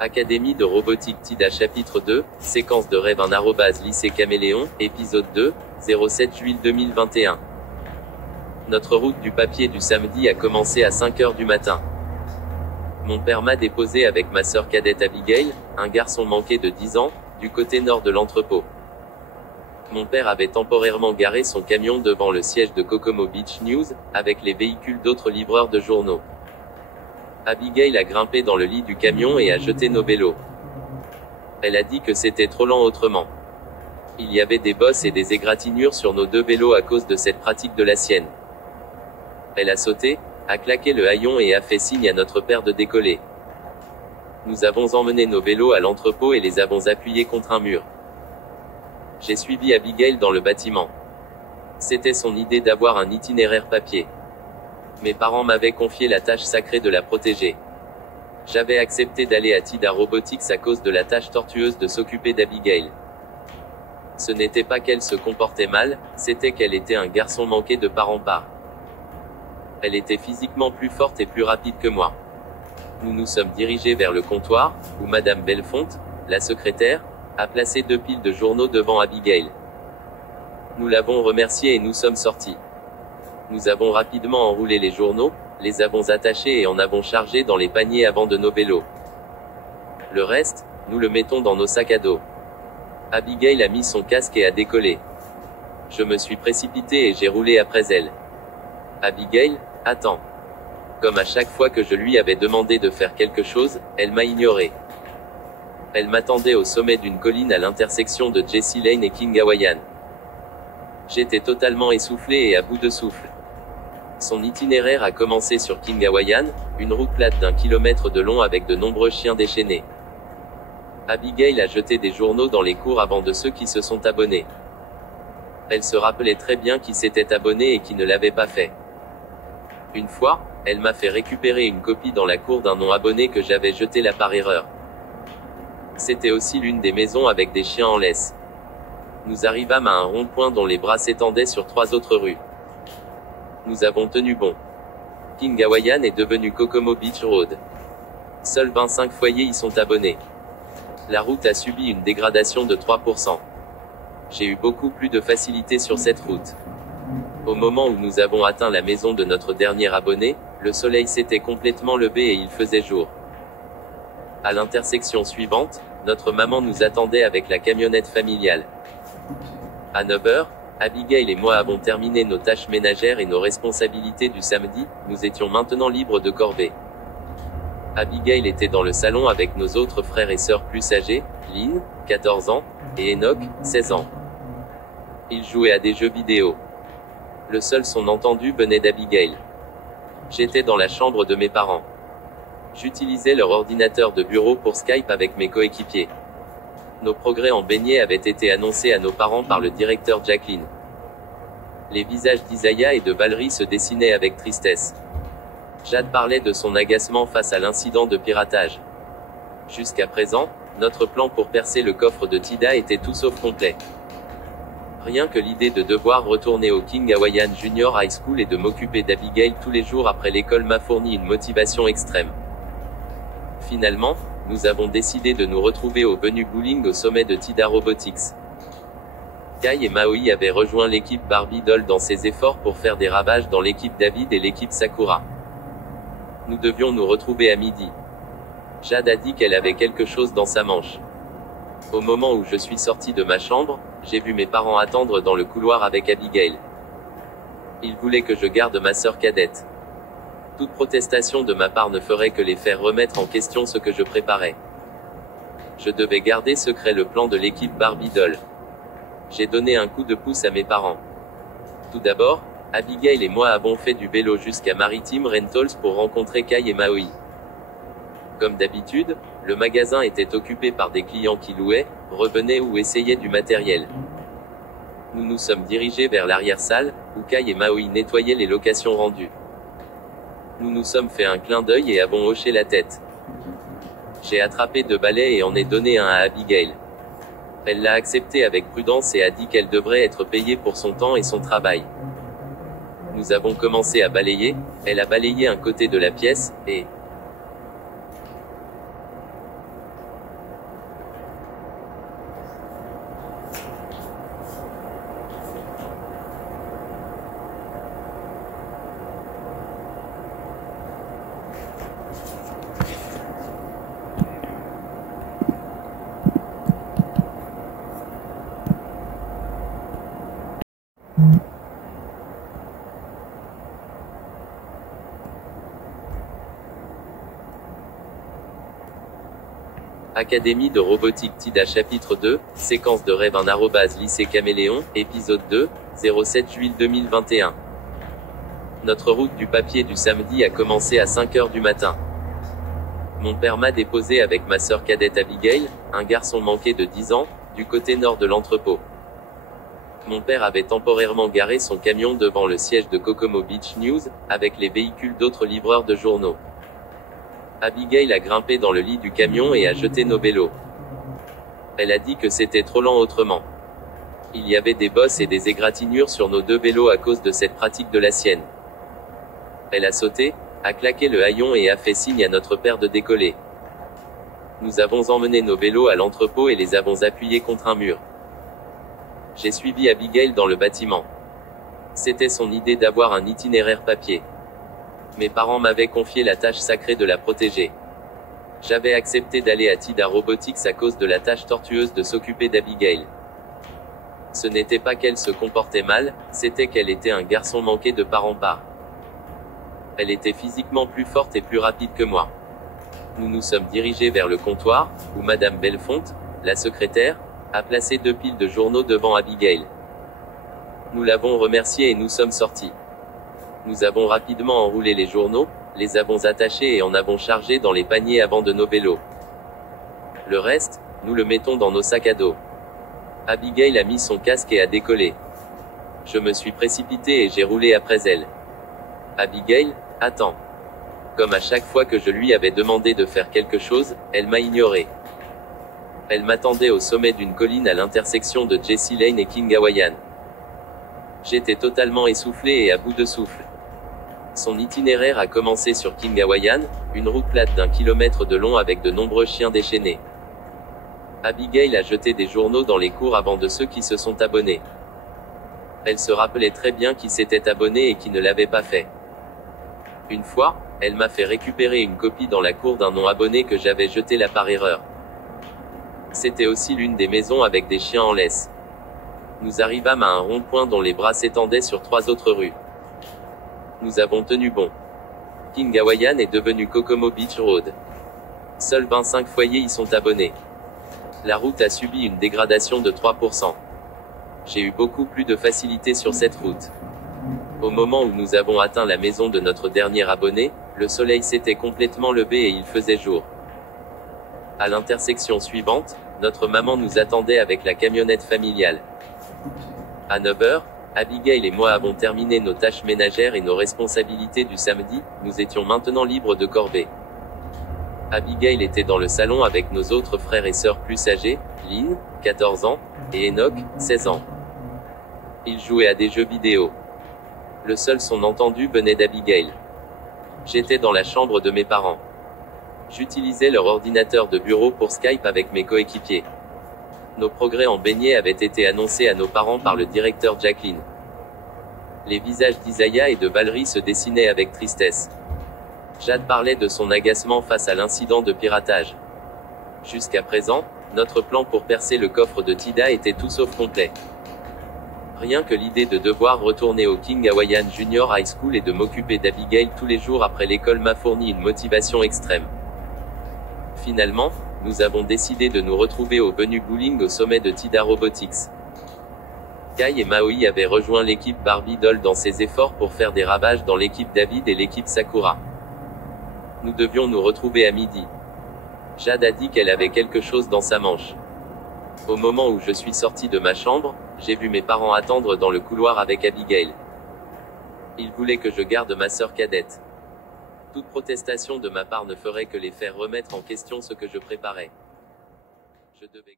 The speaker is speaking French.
Académie de robotique TIDA chapitre 2, séquence de rêve lycée Caméléon, épisode 2, 07 juillet 2021. Notre route du papier du samedi a commencé à 5 heures du matin. Mon père m'a déposé avec ma sœur cadette Abigail, un garçon manqué de 10 ans, du côté nord de l'entrepôt. Mon père avait temporairement garé son camion devant le siège de Kokomo Beach News, avec les véhicules d'autres livreurs de journaux. Abigail a grimpé dans le lit du camion et a jeté nos vélos. Elle a dit que c'était trop lent autrement. Il y avait des bosses et des égratignures sur nos deux vélos à cause de cette pratique de la sienne. Elle a sauté, a claqué le haillon et a fait signe à notre père de décoller. Nous avons emmené nos vélos à l'entrepôt et les avons appuyés contre un mur. J'ai suivi Abigail dans le bâtiment. C'était son idée d'avoir un itinéraire papier. Mes parents m'avaient confié la tâche sacrée de la protéger. J'avais accepté d'aller à TIDA Robotics à cause de la tâche tortueuse de s'occuper d'Abigail. Ce n'était pas qu'elle se comportait mal, c'était qu'elle était un garçon manqué de part en part. Elle était physiquement plus forte et plus rapide que moi. Nous nous sommes dirigés vers le comptoir, où Madame Bellefonte, la secrétaire, a placé 2 piles de journaux devant Abigail. Nous l'avons remerciée et nous sommes sortis. Nous avons rapidement enroulé les journaux, les avons attachés et en avons chargé dans les paniers avant de nos vélos. Le reste, nous le mettons dans nos sacs à dos. Abigail a mis son casque et a décollé. Je me suis précipité et j'ai roulé après elle. Abigail, attends. Comme à chaque fois que je lui avais demandé de faire quelque chose, elle m'a ignoré. Elle m'attendait au sommet d'une colline à l'intersection de Jessie Lane et King Hawaiian. J'étais totalement essoufflé et à bout de souffle. Son itinéraire a commencé sur King Hawaiian, une route plate d'1 kilomètre de long avec de nombreux chiens déchaînés. Abigail a jeté des journaux dans les cours avant de ceux qui se sont abonnés. Elle se rappelait très bien qui s'était abonné et qui ne l'avait pas fait. Une fois, elle m'a fait récupérer une copie dans la cour d'un non-abonné que j'avais jeté là par erreur. C'était aussi l'une des maisons avec des chiens en laisse. Nous arrivâmes à un rond-point dont les bras s'étendaient sur 3 autres rues. Nous avons tenu bon. King Hawaiian est devenu Kokomo Beach Road. Seuls 25 foyers y sont abonnés. La route a subi une dégradation de 3%. J'ai eu beaucoup plus de facilité sur cette route. Au moment où nous avons atteint la maison de notre dernier abonné, le soleil s'était complètement levé et il faisait jour. À l'intersection suivante, notre maman nous attendait avec la camionnette familiale. À 9 heures, Abigail et moi avons terminé nos tâches ménagères et nos responsabilités du samedi, nous étions maintenant libres de corvée. Abigail était dans le salon avec nos autres frères et sœurs plus âgés, Lynn, 14 ans, et Enoch, 16 ans. Ils jouaient à des jeux vidéo. Le seul son entendu venait d'Abigail. J'étais dans la chambre de mes parents. J'utilisais leur ordinateur de bureau pour Skype avec mes coéquipiers. Nos progrès en beignets avaient été annoncés à nos parents par le directeur Jacqueline. Les visages d'Isaiah et de Valerie se dessinaient avec tristesse. Jade parlait de son agacement face à l'incident de piratage. Jusqu'à présent, notre plan pour percer le coffre de TIDA était tout sauf complet. Rien que l'idée de devoir retourner au King Hawaiian Junior High School et de m'occuper d'Abigail tous les jours après l'école m'a fourni une motivation extrême. Finalement, nous avons décidé de nous retrouver au Venue Bowling au sommet de TIDA Robotics. Kai et Maui avaient rejoint l'équipe Barbie Doll dans ses efforts pour faire des ravages dans l'équipe David et l'équipe Sakura. Nous devions nous retrouver à midi. Jade a dit qu'elle avait quelque chose dans sa manche. Au moment où je suis sorti de ma chambre, j'ai vu mes parents attendre dans le couloir avec Abigail. Ils voulaient que je garde ma sœur cadette. Toute protestation de ma part ne ferait que les faire remettre en question ce que je préparais. Je devais garder secret le plan de l'équipe Barbie Doll. J'ai donné un coup de pouce à mes parents. Tout d'abord, Abigail et moi avons fait du vélo jusqu'à Maritime Rentals pour rencontrer Kai et Maui. Comme d'habitude, le magasin était occupé par des clients qui louaient, revenaient ou essayaient du matériel. Nous nous sommes dirigés vers l'arrière-salle, où Kai et Maui nettoyaient les locations rendues. Nous nous sommes fait un clin d'œil et avons hoché la tête. J'ai attrapé 2 balais et en ai donné un à Abigail. Elle l'a accepté avec prudence et a dit qu'elle devrait être payée pour son temps et son travail. Nous avons commencé à balayer, elle a balayé un côté de la pièce, et Académie de robotique TIDA chapitre 2, séquence de rêve lycée Caméléon, épisode 2, 07 juillet 2021. Notre route du papier du samedi a commencé à 5 heures du matin. Mon père m'a déposé avec ma sœur cadette Abigail, un garçon manqué de 10 ans, du côté nord de l'entrepôt. Mon père avait temporairement garé son camion devant le siège de Kokomo Beach News, avec les véhicules d'autres livreurs de journaux. Abigail a grimpé dans le lit du camion et a jeté nos vélos. Elle a dit que c'était trop lent autrement. Il y avait des bosses et des égratignures sur nos 2 vélos à cause de cette pratique de la sienne. Elle a sauté, a claqué le haillon et a fait signe à notre père de décoller. Nous avons emmené nos vélos à l'entrepôt et les avons appuyés contre un mur. J'ai suivi Abigail dans le bâtiment. C'était son idée d'avoir un itinéraire papier. Mes parents m'avaient confié la tâche sacrée de la protéger. J'avais accepté d'aller à TIDA Robotics à cause de la tâche tortueuse de s'occuper d'Abigail. Ce n'était pas qu'elle se comportait mal, c'était qu'elle était un garçon manqué de part en part. Elle était physiquement plus forte et plus rapide que moi. Nous nous sommes dirigés vers le comptoir, où Madame Bellefonte, la secrétaire, a placé 2 piles de journaux devant Abigail. Nous l'avons remerciée et nous sommes sortis. Nous avons rapidement enroulé les journaux, les avons attachés et en avons chargé dans les paniers avant de nos vélos. Le reste, nous le mettons dans nos sacs à dos. Abigail a mis son casque et a décollé. Je me suis précipité et j'ai roulé après elle. Abigail, attends. Comme à chaque fois que je lui avais demandé de faire quelque chose, elle m'a ignoré. Elle m'attendait au sommet d'une colline à l'intersection de Jessie Lane et King Hawaiian. J'étais totalement essoufflé et à bout de souffle. Son itinéraire a commencé sur King Hawaiian, une route plate d'1 kilomètre de long avec de nombreux chiens déchaînés. Abigail a jeté des journaux dans les cours avant de ceux qui se sont abonnés. Elle se rappelait très bien qui s'était abonné et qui ne l'avait pas fait. Une fois, elle m'a fait récupérer une copie dans la cour d'un non-abonné que j'avais jeté là par erreur. C'était aussi l'une des maisons avec des chiens en laisse. Nous arrivâmes à un rond-point dont les bras s'étendaient sur 3 autres rues. Nous avons tenu bon. King Hawaiian est devenu Kokomo Beach Road. Seuls 25 foyers y sont abonnés. La route a subi une dégradation de 3%. J'ai eu beaucoup plus de facilité sur cette route. Au moment où nous avons atteint la maison de notre dernier abonné, le soleil s'était complètement levé et il faisait jour. À l'intersection suivante, notre maman nous attendait avec la camionnette familiale. À 9 h, Abigail et moi avons terminé nos tâches ménagères et nos responsabilités du samedi, nous étions maintenant libres de corvée. Abigail était dans le salon avec nos autres frères et sœurs plus âgés, Lynn, 14 ans, et Enoch, 16 ans. Ils jouaient à des jeux vidéo. Le seul son entendu venait d'Abigail. J'étais dans la chambre de mes parents. J'utilisais leur ordinateur de bureau pour Skype avec mes coéquipiers. Nos progrès en baignée avaient été annoncés à nos parents par le directeur Jacqueline. Les visages d'Isaiah et de Valerie se dessinaient avec tristesse. Jade parlait de son agacement face à l'incident de piratage. Jusqu'à présent, notre plan pour percer le coffre de TIDA était tout sauf complet. Rien que l'idée de devoir retourner au King Hawaiian Junior High School et de m'occuper d'Abigail tous les jours après l'école m'a fourni une motivation extrême. Finalement, nous avons décidé de nous retrouver au Venue Bowling au sommet de TIDA Robotics. Kai et Maui avaient rejoint l'équipe Barbie Doll dans ses efforts pour faire des ravages dans l'équipe David et l'équipe Sakura. Nous devions nous retrouver à midi. Jade a dit qu'elle avait quelque chose dans sa manche. Au moment où je suis sorti de ma chambre, j'ai vu mes parents attendre dans le couloir avec Abigail. Ils voulaient que je garde ma sœur cadette. Toute protestation de ma part ne ferait que les faire remettre en question ce que je préparais. Je devais